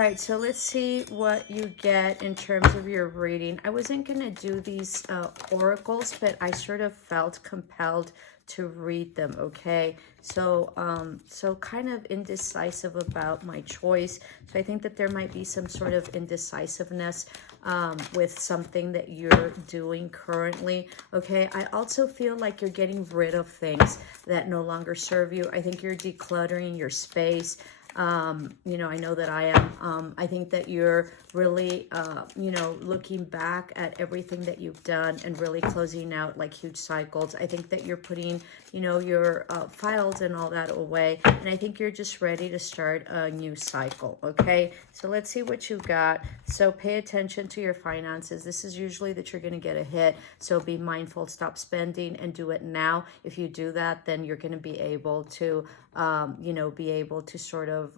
right, so let's see what you get in terms of your reading. I wasn't going to do these oracles, but I sort of felt compelled to read them, okay? So kind of indecisive about my choice. So I think that there might be some sort of indecisiveness with something that you're doing currently, okay? I also feel like you're getting rid of things that no longer serve you. I think you're decluttering your space. You know, I know that I am. I think that you're really, you know, looking back at everything that you've done and really closing out like huge cycles. I think that you're putting, you know, your files and all that away. And I think you're just ready to start a new cycle. Okay. So let's see what you got. So pay attention to your finances. This is usually that you're going to get a hit. So be mindful, stop spending and do it now. If you do that, then you're going to be able to, you know, be able to sort of,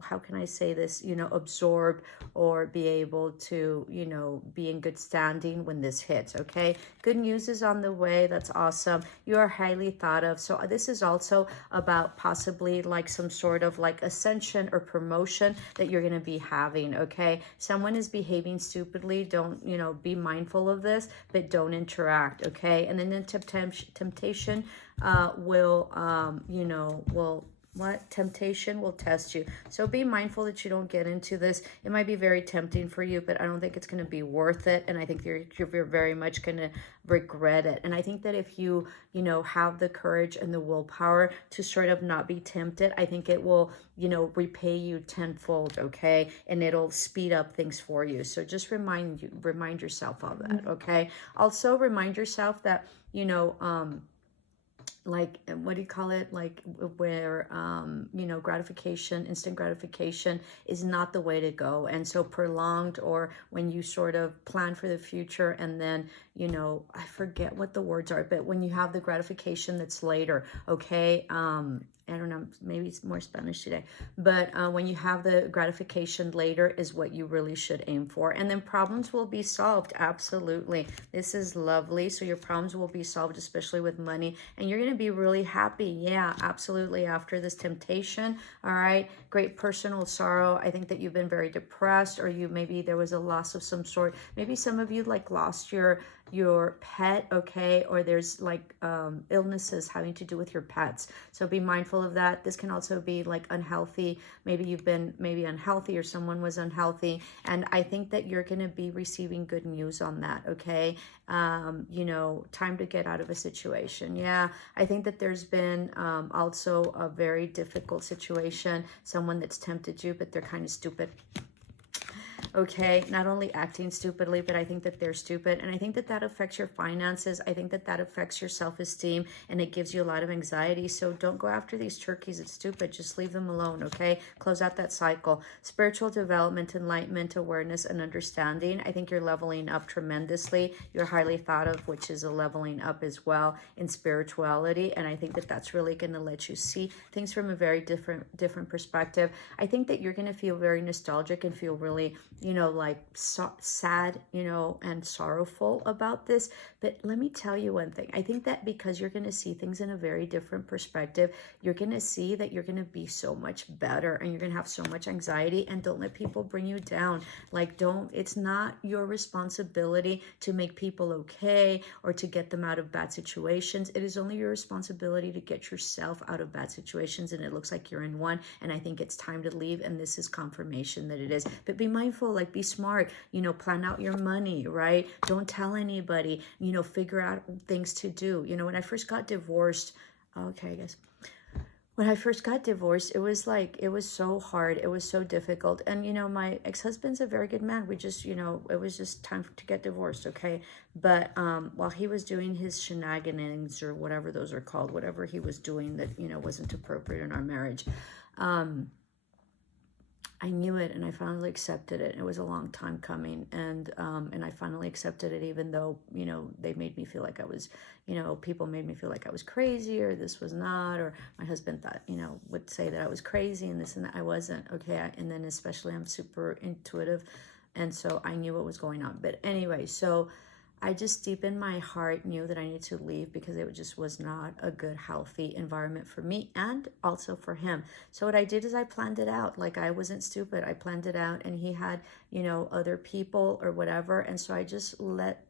how can I say this, you know, absorb or be able to, you know, be in good standing when this hits, okay? Good news is on the way. That's awesome. You are highly thought of. So this is also about possibly like some sort of like ascension or promotion that you're going to be having, okay? Someone is behaving stupidly. Don't, you know, be mindful of this, but don't interact, okay? And then the temptation will, you know, temptation will test you. So be mindful that you don't get into this. It might be very tempting for you, but I don't think it's going to be worth it. And I think you're very much going to regret it. And I think that if you, you know, have the courage and the willpower to sort of not be tempted, I think it will, you know, repay you tenfold, okay? And it'll speed up things for you. So just remind yourself of that, okay? Also remind yourself that, you know, like, what do you call it, like where you know, gratification, instant gratification is not the way to go. And so prolonged, or when you sort of plan for the future and then, you know, I forget what the words are, but when you have the gratification that's later, okay? I don't know, maybe it's more Spanish today, but when you have the gratification later is what you really should aim for. And then problems will be solved. Absolutely. This is lovely. So your problems will be solved, especially with money, and you're going to be really happy. Yeah, absolutely. After this temptation. All right. Great personal sorrow. I think that you've been very depressed, or you, maybe there was a loss of some sort. Maybe some of you like lost your pet, okay? Or there's like illnesses having to do with your pets. So be mindful of that. This can also be like unhealthy. Maybe you've been unhealthy, or someone was unhealthy. And I think that you're going to be receiving good news on that, okay? You know, time to get out of a situation. Yeah, I think that there's been also a very difficult situation. Someone that's tempted you, but they're kind of stupid. Okay, not only acting stupidly, but I think that they're stupid. And I think that that affects your finances. I think that that affects your self-esteem, and it gives you a lot of anxiety. So don't go after these turkeys. It's stupid. Just leave them alone, okay? Close out that cycle. Spiritual development, enlightenment, awareness, and understanding. I think you're leveling up tremendously. You're highly thought of, which is a leveling up as well in spirituality. And I think that that's really going to let you see things from a very different perspective. I think that you're going to feel very nostalgic and feel really, you know, like sad, you know, and sorrowful about this. But let me tell you one thing. I think that because you're going to see things in a very different perspective, you're going to see that you're going to be so much better, and you're going to have so much anxiety. And don't let people bring you down. Like, it's not your responsibility to make people okay or to get them out of bad situations. It is only your responsibility to get yourself out of bad situations. And it looks like you're in one. And I think it's time to leave. And this is confirmation that it is. But be mindful, like be smart, you know, plan out your money, right? Don't tell anybody, you know, figure out things to do. You know, when I first got divorced, okay, I guess. When I first got divorced, it was like, it was so hard. It was so difficult. And, you know, my ex-husband's a very good man. We just, you know, it was just time to get divorced, okay? But while he was doing his shenanigans, or whatever those are called, whatever he was doing that, you know, wasn't appropriate in our marriage, I knew it, and I finally accepted it. It was a long time coming, and I finally accepted it, even though, you know, they made me feel like I was, you know, people made me feel like I was crazy, or this was not, or my husband thought, you know, would say that I was crazy and this and that. I wasn't, okay? And then especially I'm super intuitive, and so I knew what was going on. But anyway, so I just deep in my heart knew that I needed to leave because it just was not a good, healthy environment for me and also for him. So what I did is I planned it out. Like, I wasn't stupid. I planned it out, and he had, you know, other people or whatever. And so I just let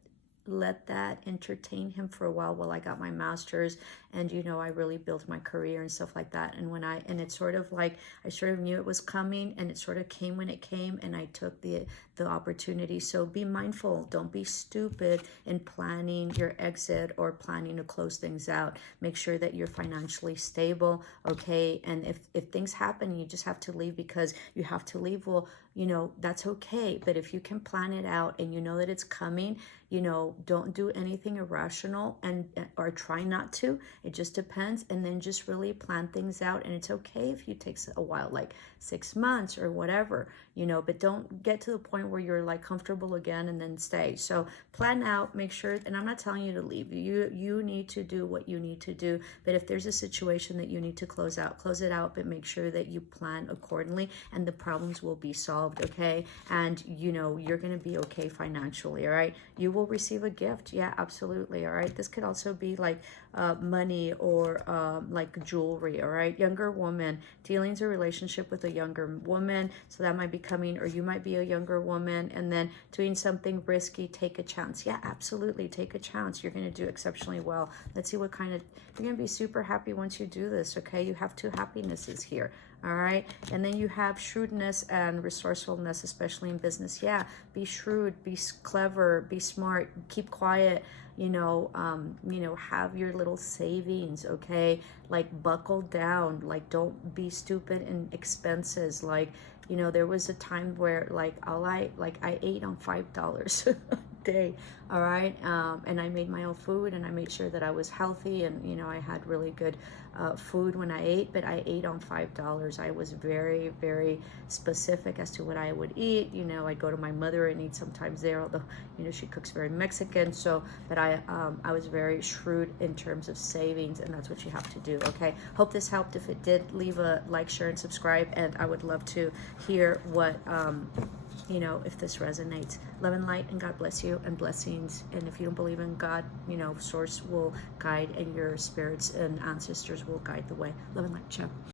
that entertain him for a while I got my master's, and you know, I really built my career and stuff like that. And it's sort of like I sort of knew it was coming, and it sort of came when it came, and I took the opportunity. So be mindful. Don't be stupid in planning your exit or planning to close things out. Make sure that you're financially stable, okay? And if things happen, you just have to leave because you have to leave, well, you know, that's okay. But if you can plan it out and you know that it's coming, you know, don't do anything irrational, and or try not to. It just depends. And then just really plan things out. And it's okay if you takes a while, like 6 months or whatever, you know, but don't get to the point where you're like comfortable again and then stay. So plan out, make sure, and I'm not telling you to leave. You need to do what you need to do. But if there's a situation that you need to close it out, but make sure that you plan accordingly, and the problems will be solved, okay? And you know, you're going to be okay financially, all right? You will receive a gift. Yeah, absolutely. All right. This could also be like money or like jewelry. All right. Younger woman, dealings or relationship with a younger woman. So that might be coming, or you might be a younger woman and then doing something risky. Take a chance. Yeah, absolutely. Take a chance. You're going to do exceptionally well. Let's see what kind of, you're going to be super happy once you do this. Okay. You have 2 happinesses here. All right. And then you have shrewdness and resourcefulness, especially in business. Yeah. Be shrewd, be clever, be smart, keep quiet, you know, have your little savings. Okay. Like, buckle down, like, don't be stupid in expenses. Like, you know, there was a time where like I ate on $5 a day. All right. And I made my own food, and I made sure that I was healthy, and you know, I had really good food when I ate, but I ate on $5. I was very, very specific as to what I would eat. You know, I'd go to my mother and eat sometimes there, although, you know, she cooks very Mexican. So, but I was very shrewd in terms of savings, and that's what you have to do. Okay. Hope this helped. If it did, leave a like, share, and subscribe. And I would love to hear what, you know, if this resonates. Love and light, and God bless you, and blessings. And if you don't believe in God, you know, source will guide, and your spirits and ancestors will guide the way. Love and light. Ciao.